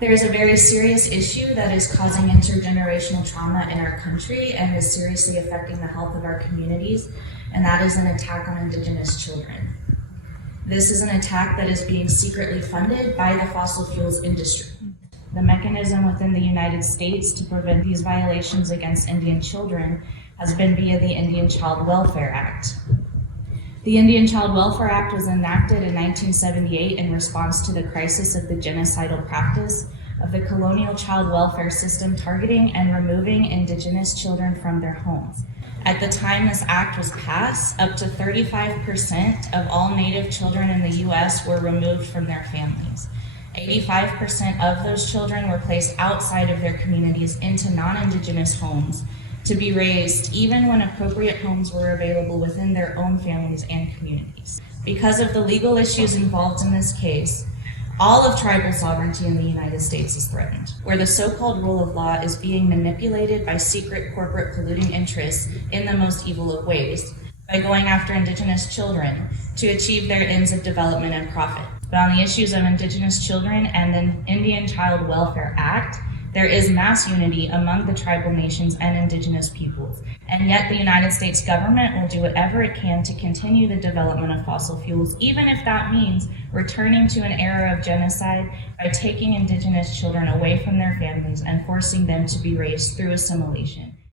There is a very serious issue that is causing intergenerational trauma in our country and is seriously affecting the health of our communities, and that is an attack on Indigenous children. This is an attack that is being secretly funded by the fossil fuels industry. The mechanism within the United States to prevent these violations against Indian children has been via the Indian Child Welfare Act. The Indian Child Welfare Act was enacted in 1978 in response to the crisis of the genocidal practice of the colonial child welfare system targeting and removing Indigenous children from their homes. At the time this act was passed, up to 35% of all Native children in the U.S. were removed from their families. 85% of those children were placed outside of their communities into non-Indigenous homes to be raised even when appropriate homes were available within their own families and communities. Because of the legal issues involved in this case, all of tribal sovereignty in the United States is threatened, where the so-called rule of law is being manipulated by secret corporate polluting interests in the most evil of ways, by going after Indigenous children to achieve their ends of development and profit. But on the issues of Indigenous children and the Indian Child Welfare Act, there is mass unity among the tribal nations and Indigenous peoples, and yet the United States government will do whatever it can to continue the development of fossil fuels, even if that means returning to an era of genocide by taking Indigenous children away from their families and forcing them to be raised through assimilation.